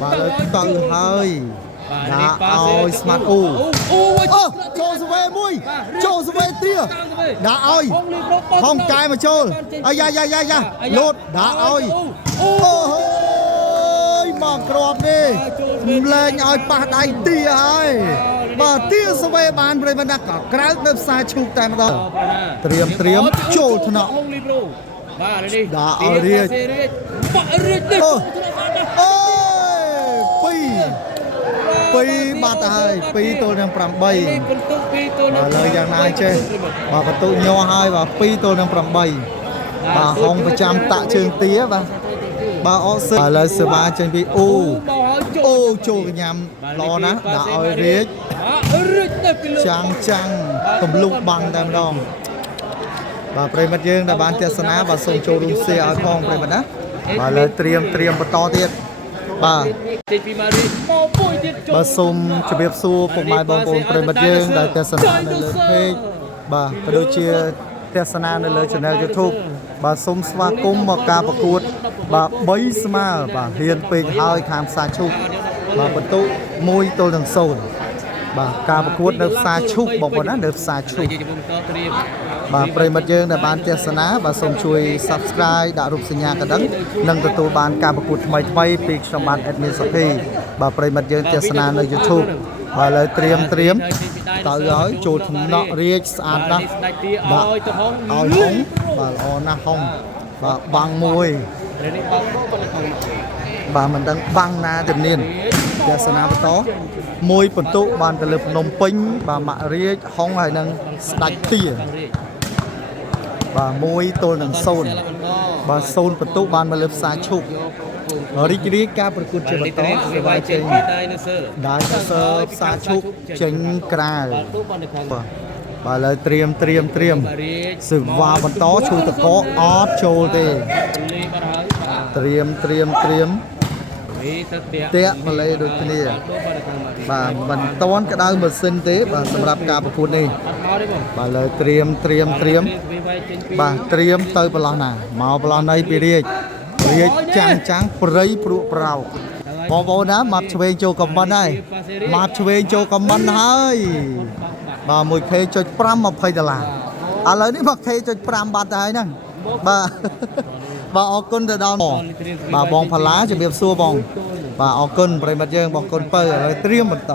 bà lời từ hơi đã ơi smart u cho về mui cho về tia đã ơi không cài mà chơi ai da lột đã ơi ôi mà crop đi lên ơi ba đại tia ơi bà tia sẽ về bàn về bên đó có cái đập sai chụp tay mà đó triềm trôi thằng nọ đã ơi đi pi bát hai pi tôi đang pram bay và lời dạng này chơi và bắt tụ nhau hai và pi tôi đang pram bay và không phải chăm tạ trường tía và bà ó và lời sờ ba trên pi ô chô nhằm lo ná đã ơi riết trăng tùm lục bằng đam đòn và prey mặt dương đã bán tiền sná và送ចូលរួមxeឲ្យផងprey mặtណាvà lời triềmបន្តទៀតបាទសូមជម្រាបសួរពុកម៉ែបងប្អូនប្រិយមិត្តយើងដែលទស្សនានៅលើ page បាទក៏ដូចជាទស្សនានៅលើ channel YouTube បាទសូមស្វាគមន៍មកការប្រកួតបាទ3ស្មើបាទហ៊ានពេកហើយខាងផ្សារឈូកបាទបន្ទុក1-0បាទការប្រកួតនៅផ្សារឈូកបងប្អូនណានៅផ្សារឈូកបាទប្រិយមិត្តយើងដែលបានទស្សនាបាទសូមជួយ Subscribe ដាក់រូបសញ្ញាកណ្ដឹងនិងទទួលបានការប្រកួតថ្មីពីខ្ញុំបាទ Admin Sapi បាទប្រិយមិត្តយើងទស្សនានៅ YouTube បាទឥឡូវត្រៀមទៅហើយចូលថ្នាក់រាជស្អាតណាស់បាទឲ្យហុងបាទល្អណាស់ហុងបាទបាំងមួយបាទមិនដឹងបាំងណាជំនាញទស្សនាបន្តមួយបន្ទុកបានទៅលើភ្នំពេញបាទម៉ាក់រាជហុងហើយនឹងស្ដេចទាបាទ1-0បាទ0បន្ទុកបានមកលើផ្សារឈុករីករាយការប្រកួតជាបន្តសេវាចេញដាយសើផ្សារឈុកចេញក្រៅបាទឥឡូវត្រៀមសេវាបន្តឈូតកកអត់ចូលទេត្រៀមតាក់មកលេដូចគ្នាបាទមិនតន់ក្តៅម៉ាស៊ីនទេបាទសម្រាប់ការប្រកួតនេះបាទលើត្រៀមបាទត្រៀមទៅប្រឡោះណាមកប្រឡោះនៃពីរាជចាំងព្រៃព្រក់ប្រោកបងប្អូនណាម៉ាប់ឆ្វេងចូលខមមិនហើយបាទ 1K.5 $20 ឥឡូវនេះ 1K.5 បាត់ទៅហើយហ្នឹងបាទអរគុណទៅដល់បាទបងផាឡាជំរាបសួរបងបាទអរគុណប្រិមិត្តយើងបងគុណពៅឥឡូវត្រៀមបន្ត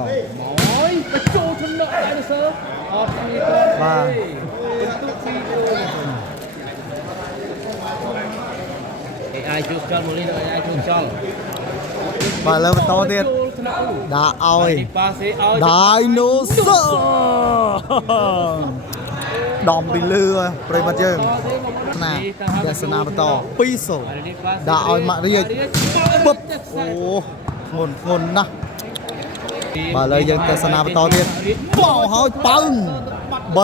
ចូលថ្នាក់ដៃសើអត់គ្នាបាទAI ជួបចង់មកលេង AI ជួបចង់បាទឥឡូវបន្តទៀតដាក់ឲ្យដៃណូសឺដំពីលឺប្រិមិត្តយើងណាទស្សនាបន្ត2-0ដាក់ឲ្យម៉ាក់រាជបឹបអូធ្ងន់ណាស់បាទឥឡូវយើងទស្សនាបន្តទៀតបោហើយប៉ើង3-0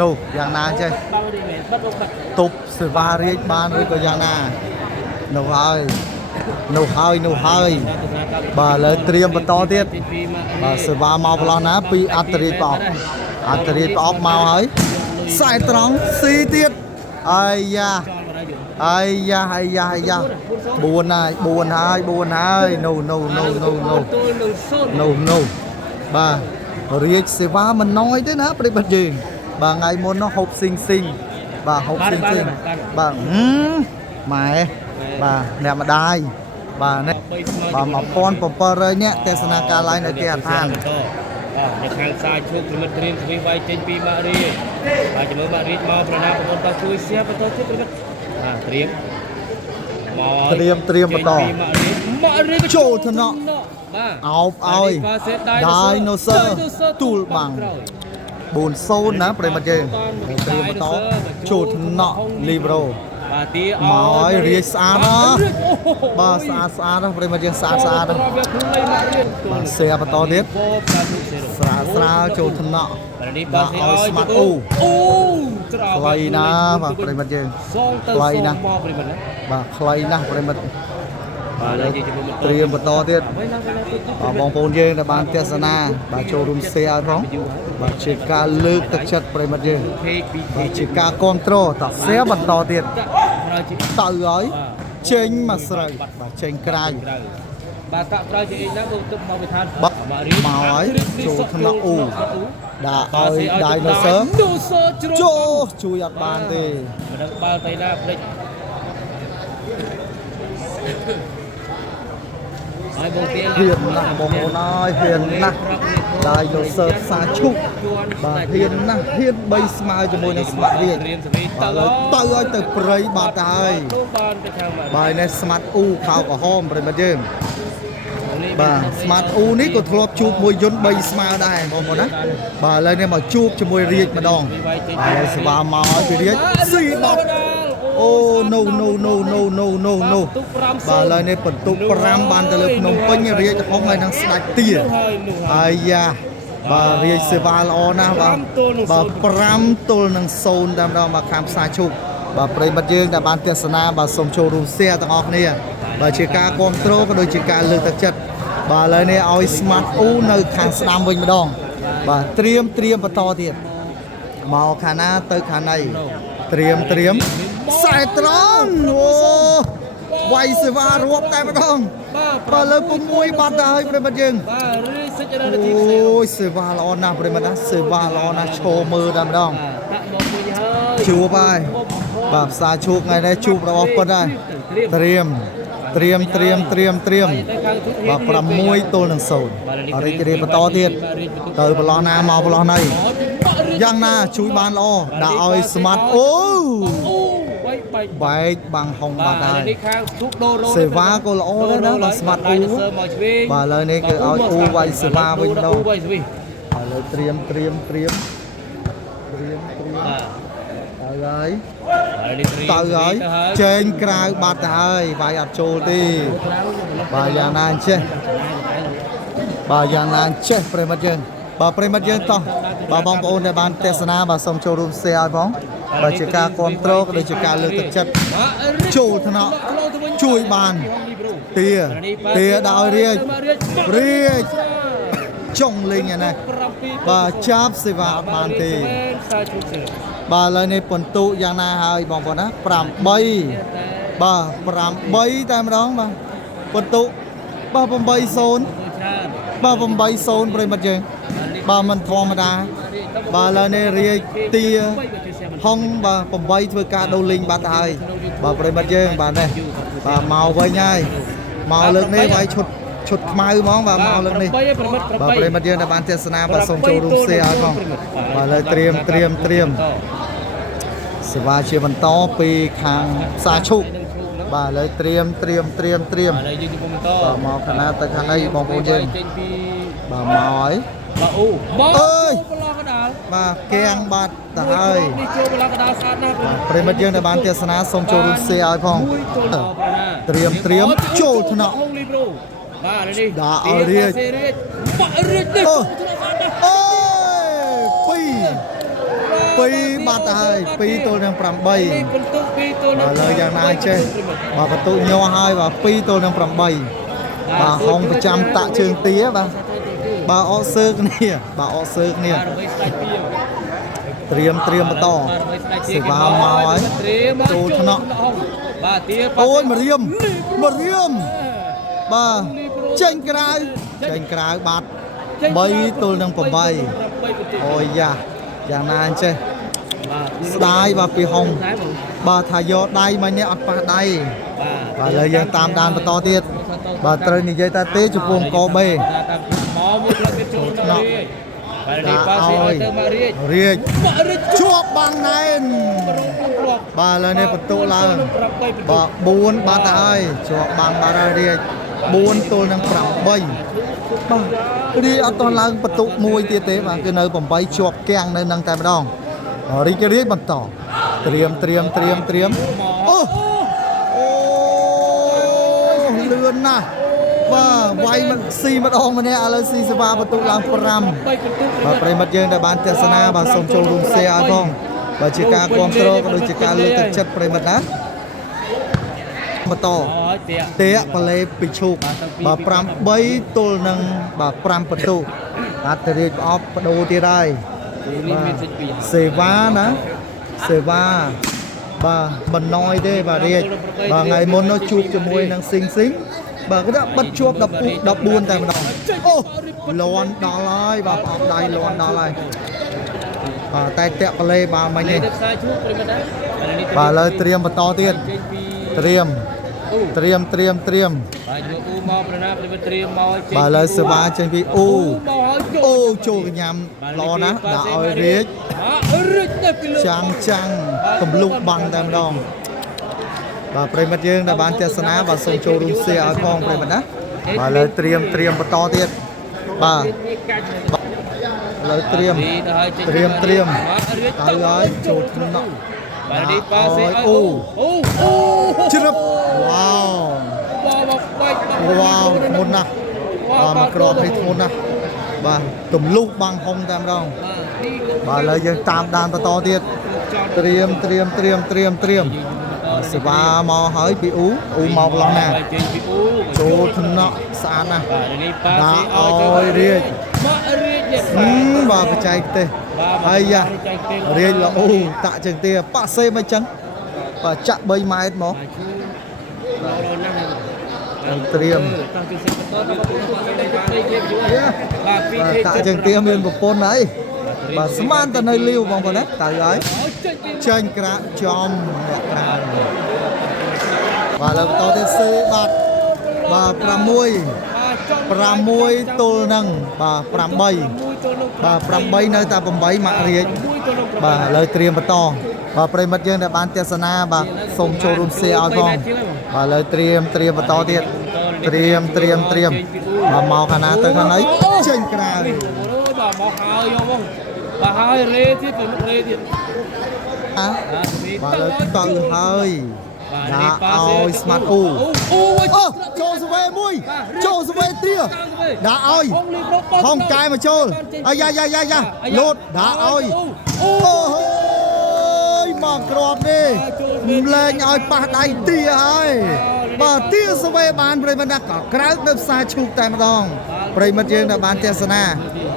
no យ៉ាងណាចេះទប់សេវារាជបានឬក៏យ៉ាងណានៅហើយបាទឥឡូវត្រៀមបន្តទៀតបាទសេវាមកប្រឡោះណាពីអត្តរាជប្រអប់មកហើយខ្សែត្រង់ស៊ីទៀតអាយ៉ា4ហើយ no បាទរាជសេវាមិនណយទេណាប្រិបត្តិយើងបាទថ្ងៃមុននោះហូបស៊ីងបាទហូបស៊ីងបាទម៉ែបាទអ្នកម្ដាយបាទនេះបាទ 1700 នាក់ទស្សនាការ live នៅគេអឋានបាទនៅខាងซ้ายឈប់ព្រមិត្តត្រៀមទ្វីវាយចេញពីម៉ាក់រាជហើយជំនួសម៉ាក់រាជមកប្រណាបងប្អូនតជួយ share បន្តទៀតព្រមិត្តបាទត្រៀមបន្តម៉ាក់រាជចូលថ្នាក់បាទអោបឲ្យដាយណូសឺទូលបាំង4-0ណាប្រិមិត្តយើងត្រៀមបន្តចូលថ្នាក់លីប្រូបាទទីមកឲ្យរាជស្អាតណាបាទស្អាតណាប្រិមិត្តយើងស្អាតណាបាទ share បន្តទៀតស្រាលចូលថ្នាក់បាទឲ្យស្មាត់អូខ្លីណាបាទប្រិមិត្តយើងខ្លីណាស់បាទខ្លីណាស់ប្រិមិត្ត បាទហើយយើងជំនុំ ត្រៀមបន្តទៀតបងប្អូនយើងដែលបានទស្សនាបាទចូលរួម share ឲ្យផងបាទជាការលើកទឹកចិត្តប្រិមិត្តយើង ពេកពី បាទជាការគ្រប់គ្រងត share បន្តទៀត ប្រើជា ទៅហើយចេញមកស្រូវបាទចេញក្រៅ បាទតាក់ប្រើជាអីណាបងទឹកមកវិធាន បាទមកហើយចូលថ្នាក់អ៊ូដាក់ឲ្យដៃនៅសើ នូសើជ្រុំ ចូលជួយអត់បានទេ មិនដឹងបាល់ទៅណាភ្លេចហើយបងទៀន ហ៊ានណាស់បងប្អូនអើយហ៊ានណាស់ដៃនៅសើផ្សាឈុកបាទហ៊ានណាស់ហ៊ាន3ស្មើជាមួយនឹងស្មាត់រៀង រៀនសវី បាទឥឡូវទៅឲ្យទៅព្រៃបាត់ទៅហើយ បានទៅខាងមក បាទនេះស្មាត់អ៊ូខោក្រហមប្រិមិត្តយើងបាទស្មាត់អ៊ូនេះក៏ធ្លាប់ជួបមួយយន្ត3ស្មើដែរបងប្អូនណាបាទឥឡូវនេះមកជួបជាមួយរាជម្ដងបាទហើយស្វាមកឲ្យពីរាជស៊ីបត់អូ no no no no no no no បាទឥឡូវនេះបន្ទុក5បានទៅលើភ្នំពេញរាជហុងហើយនឹងស្ដេចទាអាយ៉ាបាទរាជសេវាល្អណាស់បាទបាទ5ទល់នឹង0តែម្ដងបាទខាងផ្សារឈុកបាទប្រិមិត្តយើងដែលបានទស្សនាបាទសូមចូលរួម share ទាំងអស់គ្នាបាទជាការគ្រប់គ្រងក៏ដូចជាការលើកទឹកចិត្តបាទឥឡូវនេះឲ្យ smart អ៊ូនៅខាងស្ដាំវិញម្ដងបាទត្រៀមបន្តទៀតមកខាងណាទៅខាងណីត្រៀមខ្សែត្រង់អូវាយសេវារាប់តែម្ដងបាទលើពុំមួយបាត់ទៅហើយប្រិមិត្តយើង បាទរីសិចនៅទី អូយសេវាល្អណាស់ប្រិមិត្តណាសេវាល្អណាស់ឈរមើលតែម្ដង ដាក់មកមួយហើយ ជួបហើយបាទផ្សារឈូកថ្ងៃនេះជួបរបស់ពិតហើយត្រៀមបាទ6ទល់នឹង0អរិទ្ធិរាជបន្តទៀតទៅប្រឡោះណាមកប្រឡោះណីយ៉ាងណាជួយបានល្អដាក់ឲ្យស្មាត់អូ បែកបាំងហុងបាត់ហើយ នេះខាងឈុកដូរ៉ូ សេវាក៏ល្អដែរណាបាទស្មាត់អ៊ូបាទឥឡូវនេះគឺឲ្យអ៊ូវាយសេវាវិញម្ដងឥឡូវត្រៀមទៅហើយទៅហើយចេញក្រៅបាត់ទៅហើយវាយអត់ចូលទេបាទយ៉ាងណាអញ្ចេះប្រិមិត្តយើងបាទប្រិមិត្តយើងតោះបាទបងប្អូនដែលបានទស្សនាបាទសូមចូលរួម share ឲ្យផងបាទជាការគ្រប់គ្រងក៏ដូចជាការលើកទឹកចិត្តចូលថ្នាក់ជួយបានទាដល់រាជចុងលេងឯណាបាទចាប់សេវាអត់បានទេបាទឥឡូវនេះបន្ទុយ៉ាងណាហើយបងប្អូនណា8បាទ8តែម្ដងបាទបន្ទុបាទ8-0បាទ8-0ប្រិមិត្តយើងបាទមិនធម្មតាបាទឥឡូវនេះរាជទាហុងបាទ8ធ្វើការដូរលេងបាត់ទៅហើយបាទប្រិមិត្តយើងបាទនេះបាទមកវិញហើយមកលើកនេះវាយឈុតខ្មៅហ្មងបាទមកលើកនេះបាទប្រិមិត្តយើងដែលបានទស្សនាបាទសូមចូលរួម share ឲ្យផងបាទឥឡូវត្រៀមសេវាជាបន្តពីខាងផ្សារឈុកបាទឥឡូវត្រៀម ហើយយើងជុំបន្ត បាទមកខាងណាទៅខាងណីបងប្អូនយើង ចេញពី បាទមកហើយ បាទអូមកអើយប្រឡោះកដាល បាទគាំងបាត់ទៅហើយ នេះចូលប្រឡោះកដាលស្អាតណាស់ ប្រិមិត្តយើងដែលបានទស្សនាសូមចូលរួម share ឲ្យផង មួយទល់ដល់ប្រណា ត្រៀមចូលថ្នាក់ ហុងលីប្រូបាទនេះ ដាក់ឲ្យរាជ បាក់រាជនេះ អូពីរបាត់ទៅហើយ2ទល់នឹង8 នេះបន្ទុក2ទល់នឹង ឥឡូវយ៉ាងណាចេះបាទបន្ទុកញាស់ហើយបាទ2ទល់នឹង8បាទហុងប្រចាំតាក់ជើងទាបាទអកសើគ្នាបាទអកសើគ្នា បាទដើម្បីស្ដាច់ពី ត្រៀមបន្តសេវាមកហើយចូលថ្នាក់ បាទទា អូយមករៀមបាទចេញក្រៅបាត់3ទល់នឹង8អូយយ៉ាយ៉ាងណាអញ្ចេះ បាទ ស្ដាយបាទពីហុងបាទថាយកដៃមកនេះអត់ប៉ះដៃបាទឥឡូវយើងតាមដានបន្តទៀតបាទត្រូវនិយាយថាទេចំពោះកបេ មកមួយផ្លឹកវាចូលដល់រាជបាទនេះបាទស៊ីឲ្យទៅមករាជ រាជជាប់បាំងណែនបាទឥឡូវនេះបន្ទុកឡើងបាទ4បាត់ហើយជាប់បាំងបាត់ហើយរាជ4ទល់នឹង8បាទរាជអត់តឡើងបន្ទុកមួយទៀតទេបាទគឺនៅ8ជាប់គាំងនៅនឹងតែម្ដងរាជបន្តត្រៀមអូលឿនណាស់បាទវាយមិនស៊ីម្ដងម្នាក់ឥឡូវស៊ីសេវាបន្ទុកឡើង5បាទប្រិមិត្តយើងដែលបានទស្សនាបាទសូមចូលរួម share ឲ្យផងបាទជាការគ្រប់គ្រងក៏ដូចជាការលើកទឹកចិត្តប្រិមិត្តណា បន្ត តាក់ ទេបលេពីឈូកបាទ8ទល់នឹងបាទ5បន្ទុបាទទៅរៀបអបបដូរទៀតហើយ នេះមានសិទ្ធិពី សេវាណាសេវាបាទមិនណយទេបាទរាជបាទថ្ងៃមុននោះជួបជាមួយនឹងស៊ីងស៊ីងបាទគេថាបិទជាប់14តែម្ដងអូលន់ដល់ហើយបាទអបដៃលន់ដល់ហើយបាទតែតាក់បលេបាទមិញនេះ ទឹកសាឈូកប្រិមត្តដែរ បាទឥឡូវត្រៀមបន្តទៀតត្រៀម បាទយកអ៊ូមកប្រណាប្រិមត្តត្រៀមមកឲ្យចេញ បាទឥឡូវសេវាចេញពីអូ មកឲ្យចូល អូចូលកញ្ញាំល្អណាស់ដាក់ឲ្យរាជ រិចទៅពីលើ ចាំងកំលុកបាំងតែម្ដងបាទប្រិមិត្តយើងដែលបានទស្សនាបាទសូមចូលរួមshareឲ្យផងប្រិមិត្តណាបាទឥឡូវត្រៀមបន្តទៀតបាទឥឡូវត្រៀមទៅហើយចូលក្នុងនោះ បាទនេះប៉ាសេឲ្យ អូ អូ ជ្រឹបវ៉ាវ មកបាច់ វ៉ាវធ្ងន់ណាស់បាទមកក្របនេះធ្ងន់ណាស់បាទទំលុះបាំងហុងតែម្ដងបាទឥឡូវយើងតាមដានបន្តទៀតត្រៀមសេវាមកហើយពីអ៊ូមកឡងណា ចេញពីអ៊ូ ចូលថ្នាក់ស្អាតណាស់ បាទនេះប៉ា បា សេ ក់ឲ្យរាជ មករាជនេះ បាទបច្ចេកទេសហើយយ៉ារាជល្អអូតាក់ជើងទាប៉ាសេមិនចឹងបាទចាក់3ម៉ែត្រមកត្រៀម បាទពី តាក់ជើងទាមានប្រពន្ធហើយបាទស្មានតែនៅលាវបងប្អូនណាទៅហើយចេញក្រាក់ចំអ្នកក្រៅបាទលើបន្តទៀតសេបាទ6ទល់នឹងបាទ8បាទ8នៅតែ8ម៉ាក់រាជបាទឥឡូវត្រៀមបន្តបាទប្រិមិត្តយើងដែលបានទស្សនាបាទសូមចូលរួមshareឲ្យផងបាទឥឡូវត្រៀមបន្តទៀតត្រៀមបាទមកខាងណាទៅខាងណីចេញក្រៅ បាទមកហើយយកមកបាទហើយរេទៀតទៅរេទៀត បាទឥឡូវទៅហើយដាក់ឲ្យស្មាត់អូចូលស្វេមួយចូលស្វេទ្រាដាក់ឲ្យហងកែមកចូលអាយ៉ាលោតដាក់ឲ្យអូយមកក្របនេះលែងឲ្យប៉ះដៃទាហើយបាទទាស្វេបានប្រិមិត្តណាក៏ក្រៅនៅផ្សារឈូកតែម្ដងប្រិមិត្តយើងដែលបានទស្សនា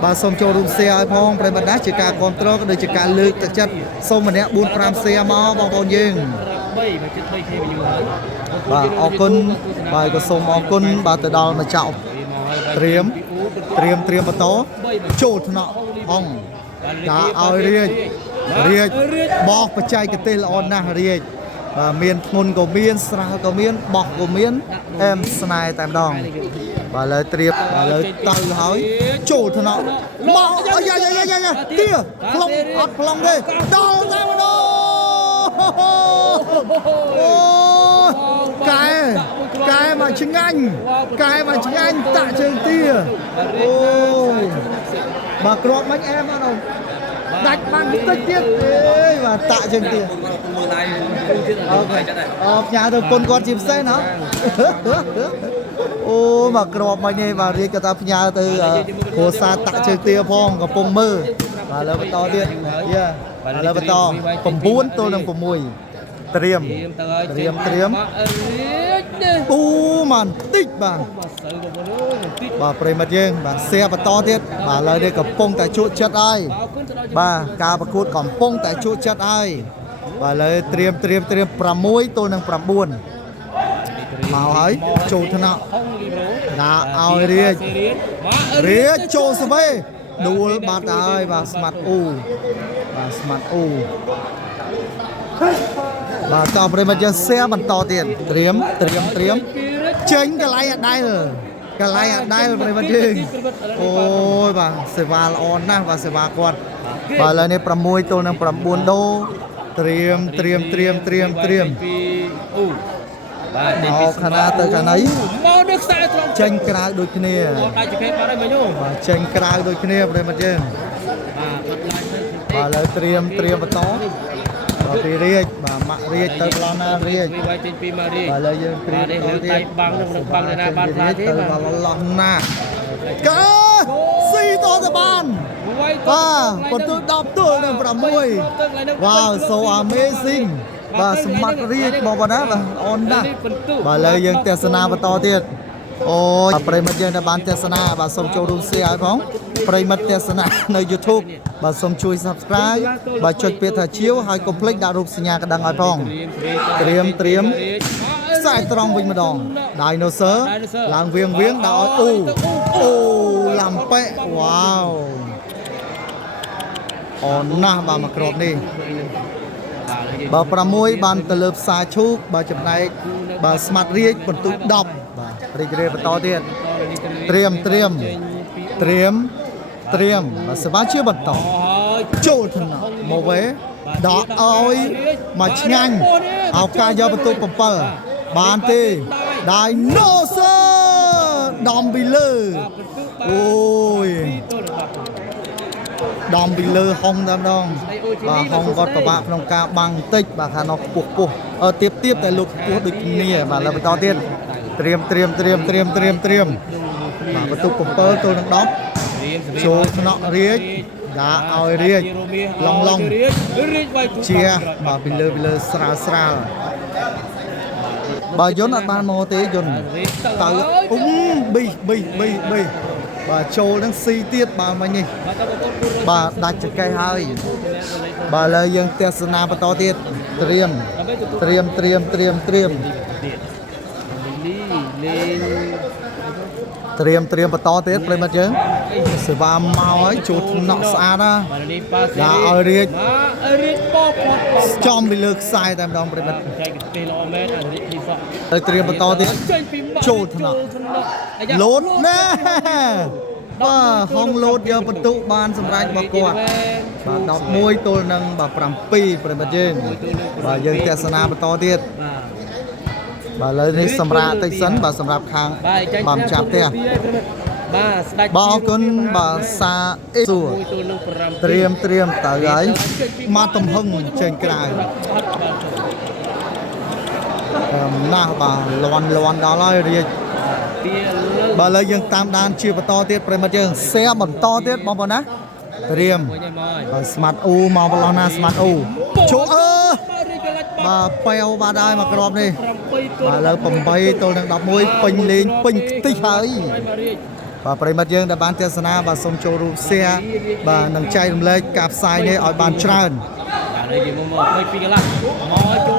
បាទសូមចូលរួមshareឲ្យផងប្រិមិត្តណាជាការគ្រប់គ្រងក៏ដូចជាការលើកទឹកចិត្តសូមម្នាក់ 4-5 share មកបងប្អូនយើង 3មកជិត 3K វិញហើយ បាទអរគុណបាទក៏សូមអរគុណបាទទៅដល់ម្ចាស់ត្រៀមបន្តចូលថ្នាក់អង្គដាក់ឲ្យរាជបោះបច្ចេកទេសល្អណាស់រាជបាទមានធ្ងន់ក៏មានស្រាលក៏មានបោះក៏មានអែមស្នេហ៍តែម្ដងបាទឥឡូវត្រៀមឥឡូវទៅហើយចូលថ្នាក់មកអាយ៉ាទាខ្លងអត់ខ្លងទេដល់តែម្ដងអូកែមកឆ្ងាញ់តាក់ជើងទាអូយបាទក្របមិនអែមអត់ដាច់បានតិចទៀតទេបាទតាក់ជើងទាអូខេផ្ញើទៅពុនគាត់ជាពិសេសណាអូមកក្របមិននេះបាទរាជគាត់ថាផ្ញើទៅគ្រួសារតាក់ជើងទាផងកំពុងមើលបាទលើបន្តទៀតយ៉ាឥឡូវបន្ត9ទល់នឹង6ត្រៀមអូមិនតិចបាទបាទប្រិមិត្តយើងបាទ share បន្តទៀតបាទឥឡូវនេះកំពុងតែជក់ចិត្តហើយបាទការប្រកួតកំពុងតែជក់ចិត្តហើយបាទឥឡូវត្រៀម6ទល់នឹង9មកហើយចូលថ្នាក់ដាក់ឲ្យរាជចូលស្វេដួលបាត់ហើយបាទស្មាត់អូបាទតប្រិមិត្តយើង share បន្តទៀតត្រៀមចេញកន្លែងអដែលប្រិមិត្តយើងអូយបាទសេវាល្អណាស់បាទសេវាគាត់បាទឥឡូវនេះ6ទល់នឹង9ដូត្រៀមបាទមកខាងណាទៅខាងណីមកនៅខ្សែត្រង់ ចេញក្រៅដូចគ្នា ដាច់ចង្កេតបាត់ហើយមកញោម បាទចេញក្រៅដូចគ្នាប្រិមិត្តយើង បាទបាត់ឡាយទៅ បាទឥឡូវត្រៀមបន្តបាទពីរាជបាទម៉ាក់រាជទៅកន្លងណារាជ ពីវាយចេញពីម៉ារី បាទឥឡូវយើងត្រៀម នេះលើដៃបាំងនឹងបាំងនៅណាបានផ្លាទេ ទៅ បាទ កន្លងណាកើស៊ីតទៅបានបាទបន្ទូ10ទល់នឹង6 Wow so amazing បាទសម្បត្តិរៀបបងប្អូនណាបាទអូនណាបាទឥឡូវយើងទស្សនាបន្តទៀតអូយប្រិមិត្តយើងដែលបានទស្សនាបាទសូមចូលរួម share ឲ្យផងប្រិមិត្តទស្សនានៅ YouTube បាទសូមជួយ Subscribe បាទចុចពាក្យថាជាវហើយកុំភ្លេចដាក់រូបសញ្ញាកណ្ដឹងឲ្យផងត្រៀមខ្សែត្រង់វិញម្ដង Dinosaur ឡើងវៀងដាក់ឲ្យអូឡាំប៉ែវ៉ាវអូនណាស់បាទមកក្របនេះបាទ6បានទៅលើផ្សារឈូកបាទចំណែកបាទស្មាត់រាជបន្ទុក10បាទរីករាយបន្តទៀតត្រៀមបាទសេវាជាបន្តចូលថ្នាក់មកវេដកឲ្យមកឆ្ងាញ់ឱកាសយកបន្ទុក7បានទេ Dinosaur ដំពីលើអូយដំពីលើហុងតែម្ដងបាទហុងគាត់ពិបាកក្នុងការបាំងបន្តិចបាទខាងនោះខ្ពស់ទៀបតែលោកខ្ពស់ដូចគ្នាបាទលើបន្តទៀតត្រៀមបាទបន្ទុក7ទល់នឹង10ចូលថ្នាក់រាជដាក់ឲ្យរាជឡងជាបាទពីលើស្រាលបាទយន្តអត់បានមកទេយន្តទៅប៊ីបាទចូលនឹងស៊ីទៀតបាទមិញនេះបាទដាច់ចកេះហើយបាទឥឡូវយើងទស្សនាបន្តទៀតត្រៀមបន្តទៀតប្រិមិត្តយើងសេវាមកហើយចូលថ្នាក់ស្អាតណាដាក់ឲ្យរាជចំពីលើខ្សែតែម្ដងប្រិមិត្តហើយត្រៀមបន្តទៀតចូលថ្នាក់លោតណាបាទហងលោតយកបន្ទុកបានសម្រាប់របស់គាត់បាទ11ទល់នឹងបាទ7ប្រិមិត្តយើងបាទយើងទស្សនាបន្តទៀតបាទឥឡូវនេះសម្រាប់តិចសិនបាទសម្រាប់ខាងបាទម្ចាស់ផ្ទះបាទស្ដេចបាទអរគុណបាទសាអេសួរត្រៀមទៅហើយមកទំហឹងចេញក្រៅណាស់បាទលន់ដល់ហើយរាជបាទឥឡូវយើងតាមដានជាបន្តទៀតប្រិមិត្តយើង share បន្តទៀតបងប្អូនណាត្រៀមបាទស្មាត់អ៊ូមកប្រឡោះណាស្មាត់អ៊ូចូលបាទប៉ែវបាទហើយមកក្របនេះបាទឥឡូវ8ទល់នឹង11ពេញលេងពេញខ្ទិះហើយបាទប្រិមិត្តយើងដែលបានទស្សនាបាទសូមចូលរួម share បាទនិងចែករំលែកការផ្សាយនេះឲ្យបានច្រើនបាទឥឡូវយើងមក22កន្លះ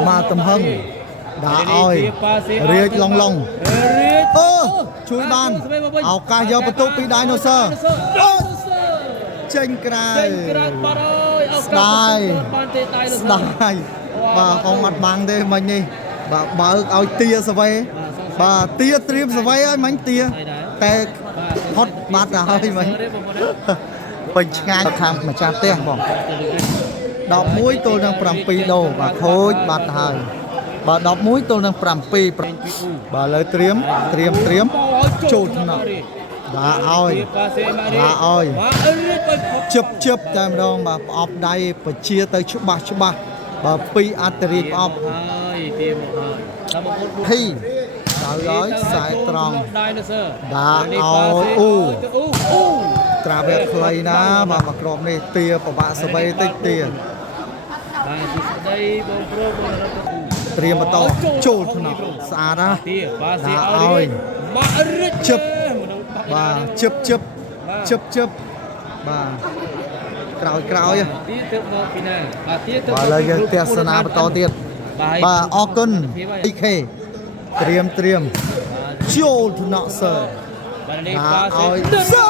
មកទំហឹងដាក់ឲ្យរាជឡងជួយបានឱកាសយកបន្ទុកពី Dinosaur ចេញក្រៅស្ដាយបាទហងអត់បាំងទេមិញនេះបាទបើកឲ្យទាសវេបាទទាត្រៀមសវេឲ្យមិញទាតែហត់បាត់ទៅហើយមិញពេញឆ្ងាយខាងម្ចាស់ផ្ទះបង11ទល់នឹង7ដូបាទខូចបាត់ហើយបាទ11ទល់នឹង7បាទឥឡូវត្រៀមចូលថ្នាក់ដាក់ឲ្យជឹបតែម្ដងបាទផ្អប់ដៃបជាទៅច្បាស់បាទពីអត្តរាជផ្អប់ហើយទៀមមកហើយដល់បងប្អូនភីដល់ហើយខ្សែត្រង់ដាក់ឲ្យត្រាវែកខ្លីណាបាទមកក្របនេះទាប្របាក់សវ័យតិចទាបាទទីស្ដីបងប្រុសបងត្រៀមបន្តចូលថ្នាក់ស្អាតណាដាក់ឲ្យជឹបបាទជឹបបាទក្រោយទីទៅមកពីណាបាទទីទៅបាទឥឡូវយើងទស្សនាបន្តទៀតបាទអរគុណ EK ត្រៀមចូលថ្នាក់សើបាទនេះបាទឲ្យសើ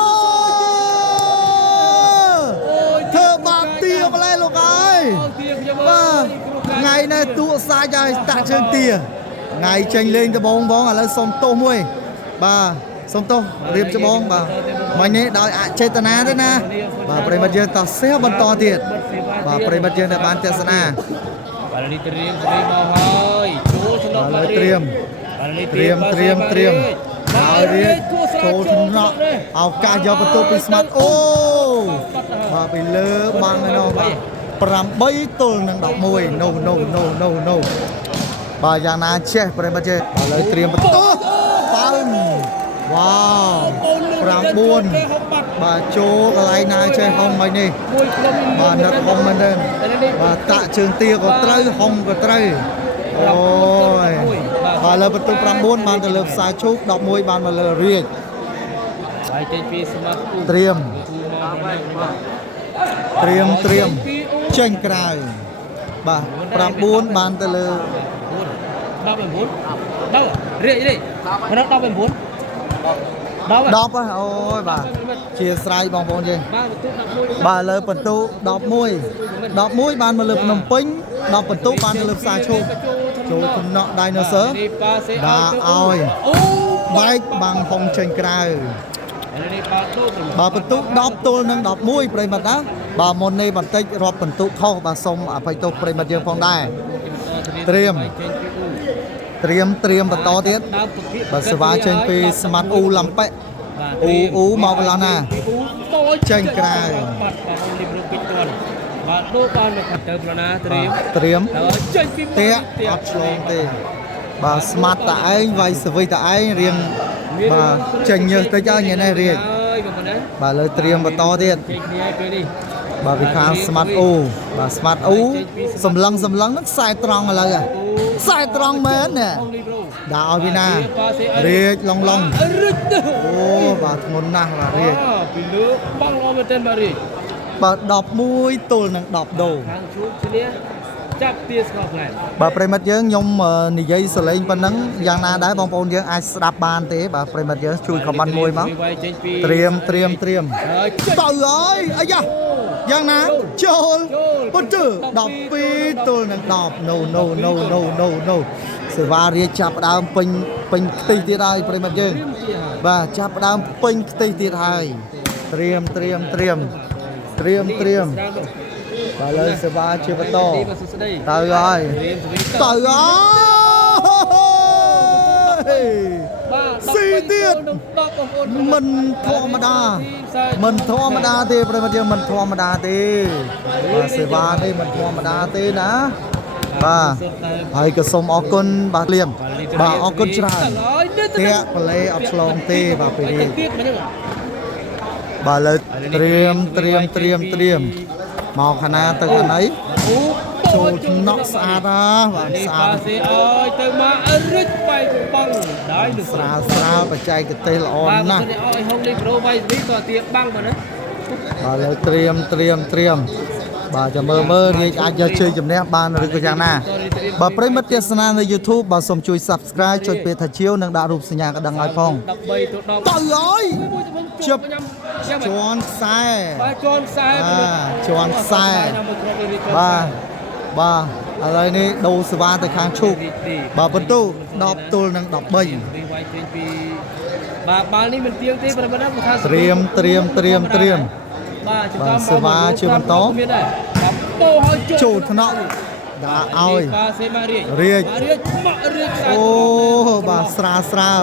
ធ្វើបាបទាម្លេះលោកអើយបាទថ្ងៃនេះទូសាច់ហើយតាក់ជើងទាថ្ងៃចេញលេងដបងបងឥឡូវសុំទោសមួយបាទសុំទោសរៀបច្បងបាទមិញនេះដោយអចេតនាទេណាបាទប្រិមិត្តយើងតោះសៀបន្តទៀតបាទប្រិមិត្តយើងដែលបានទស្សនាបាទនេះត្រៀមមកហើយចូលថ្នាក់មកត្រៀមឲ្យរៀបចូលថ្នាក់ឱកាសយកបន្ទុកពីស្មាត់អូបាទពីលើបាំងឯនោះបាទ8ទល់នឹង11 no បាទយ៉ាងណាចេះប្រិមិត្តយើងឥឡូវត្រៀមបន្ទុកបើ វ៉ាវ9បាទចូលកន្លែងណាចេះហុងមិញនេះ មួយក្រុម បាទនឹកហុងមែនទេបាទតាក់ជើងទាក៏ត្រូវហុងក៏ត្រូវអូយបាទលើបន្ទុក9បានទៅលើផ្សារឈូក11បានមកលើរាជ ហើយចេញពីសមាគម ត្រៀមចេញក្រៅបាទ9បានទៅលើ 19ដល់រៀកមិនដល់19 10អូយបាទជាស្រ័យបងប្អូនយើងបាទលើបន្ទុក11បានមកលើភ្នំពេញ10បន្ទុកបានទៅលើផ្សារឈូកចូលតំណក់ Dinosaur ដាក់ឲ្យបែកបាំងហុងចេញក្រៅបាទបន្ទុក10ទល់នឹង11ប្រិមិត្តណាបាទមុននេះបន្តិចរាប់បន្ទុកខុសបាទសូមអភ័យទោសប្រិមិត្តយើងផងដែរត្រៀមបន្តទៀតបាទសេវាចេញពីស្មាត់អ៊ូឡំប៉ែអ៊ូមកកន្លងណាចេញក្រៅ បាទដូចបានមកទៅប្រណាត្រៀមចេញពីតាអត់ឆ្លងទេបាទស្មាត់តឯងវាយសវិតឯងរៀងបាទចេញញើសតិចហើយញ៉ែនេះរៀងបាទលើត្រៀមបន្តទៀតបាទពីខាងស្មាត់អ៊ូបាទស្មាត់អ៊ូសម្លឹងហ្នឹងខ្សែត្រង់ឥឡូវខ្សែត្រង់មែនណាដាក់ឲ្យពីណារៀកឡងអូបាទធ្ងន់ណាស់បាទរៀកពីលើបងអត់មែនទេបាទរៀកបាទ11ទល់នឹង10ដូខាងជួបឈ្នះចាប់ទាស្គាល់ផ្លែបាទប្រិមិត្តយើងខ្ញុំនិយាយសលេងប៉ុណ្ណឹងយ៉ាងណាដែរបងប្អូនយើងអាចស្ដាប់បានទេបាទប្រិមិត្តយើងជួយខមមិនមួយមកត្រៀមទៅហើយអាយ៉ាយ៉ាងណាចូលពុត12ទល់នឹង10 no សេវារាជចាប់ដើមពេញខ្ទិះទៀតហើយប្រិមិត្តយើងបាទចាប់ដើមពេញខ្ទិះទៀតហើយត្រៀមបាទលើសេវាជាបន្តទៅហើយស៊ីទៀតមិនធម្មតាទេប្រិមត្តយើងមិនធម្មតាទេបាទសេវានេះមិនធម្មតាទេណាបាទហើយក៏សូមអរគុណបាទលៀមបាទអរគុណច្រើនតែប្លេអត់ឆ្លងទេបាទពេលនេះបាទលើត្រៀមមកខាងណាទៅខាងណីចូលចំណក់ស្អាតបាទស្អាតសេអើយទៅមករិចបែកបងដែរស្រាលបច្ចេកទេសល្អណាស់បាទឲ្យហុងនេះប្រូវៃនេះក៏ទៀបបាំងបាទណាបាទលើត្រៀមបាទចាំមើលរាជអាចយកជ័យជំនះបានឬក៏យ៉ាងណាបាទប្រិមិត្តទេសនានៅ YouTube បាទសូមជួយ Subscribe ចុចពេលថាជាវនិងដាក់រូបសញ្ញាកណ្ដឹងឲ្យផង13ទៅ10ទៅហើយជប់ជន់ខ្សែបាទជន់ខ្សែបាទឥឡូវនេះដូរសេវាទៅខាងឈូកបាទបន្ទូ10ទល់នឹង13វាយចេញពីបាទបាល់នេះមិនទៀងទេប៉ុន្តែថាត្រៀមបាទសេវាជាបន្តចូលថ្នាក់ដាក់ឲ្យរាជអូបាទស្រាល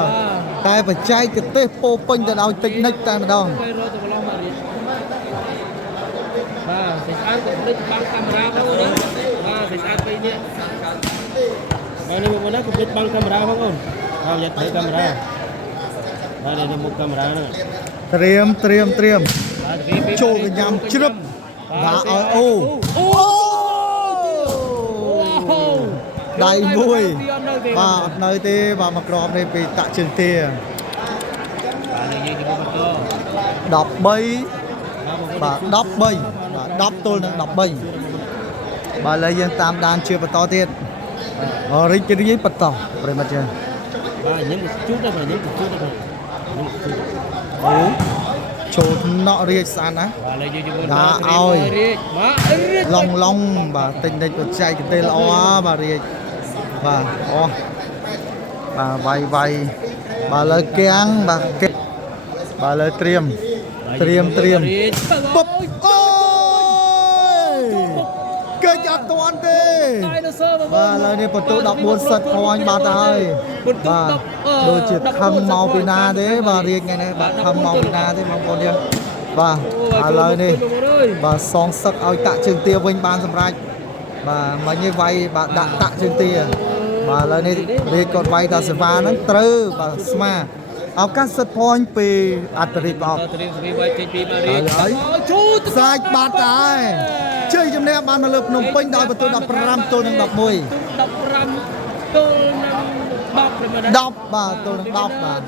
តែបច្ចេកទេសពោពេញទៅដោយតិចនិចតែម្ដងបាទសេចក្ដីក៏ដឹកបាំងកាមេរ៉ាផងណាបាទសេចក្ដីពីនេះបាទនេះមកណាក៏ដឹកបាំងកាមេរ៉ាផងអូនហើយយកទៅកាមេរ៉ាបាទនេះមុខកាមេរ៉ាហ្នឹងត្រៀមចូលកញ្ញាំជ្រឹបដាក់ឲ្យអូដៃមួយបាទអត់នៅទេបាទមកក្របនេះពីតាក់ជើងទាបាទនិយាយទៅបន្ត13បាទ10ទល់នឹង13បាទឥឡូវយើងតាមដានជាបន្តទៀតរីកបន្តប្រិមិត្តយើងបាទញ៉ាំជូតទៅបាទញ៉ាំជូតទៅបាទអូចូលថ្នាក់រាជស្អាតណាបាទឥឡូវយើងមើលដាក់ឲ្យឡងបាទទិញបច្ចេកទេសល្អបាទរាជបាទអូបាទវាយបាទលើគាំងបាទលើត្រៀមពុបអូយកិច្ចអត់ទាន់ទេបាទឥឡូវនេះបន្ទូ14សិតខ្វាញ់បាត់ហើយបាទដូចជាខឹងមកពីណាទេបាទរាជថ្ងៃនេះបាទខឹងមកពីណាទេបងប្អូនយើងបាទឥឡូវនេះបាទសងសឹកឲ្យតាក់ជើងទាវិញបានសម្រេចបាទមិញនេះវាយបាទដាក់តាក់ជើងទាបាទឥឡូវនេះរាជគាត់វាយដល់សេវាហ្នឹងត្រូវបាទស្មា ឱកាសសិត point ពីអត្តរិទ្ធបោក ត្រៀមពីវាយចេញពីបារី ហើយ ជូត សាច់បាត់ដែរជ័យជំនះបានមកលើភ្នំពេញដោយបន្ទុយ15ទល់នឹង11 15ទល់នឹង10 បាទទល់នឹង10បាទ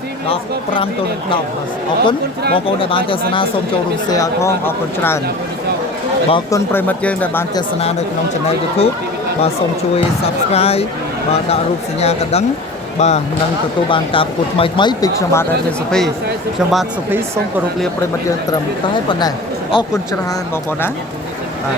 15ទល់នឹង10បាទអរគុណបងប្អូនដែលបានទស្សនាសូមចូលរួម share ឲ្យផងអរគុណច្រើនបងប្អូនប្រិមិត្តយើងដែលបានទស្សនានៅក្នុង channel YouTube បាទសូមជួយ subscribe បាទដាក់រូបសញ្ញាកណ្ដឹងបាទនឹងទទួលបានការប្រកួតថ្មីៗពីខ្ញុំបាទដែលសុភីខ្ញុំបាទសុភីសូមគោរពលាប្រិមិត្តយើងត្រឹមតែប៉ុណ្ណេះអរគុណច្រើនបងប្អូនណា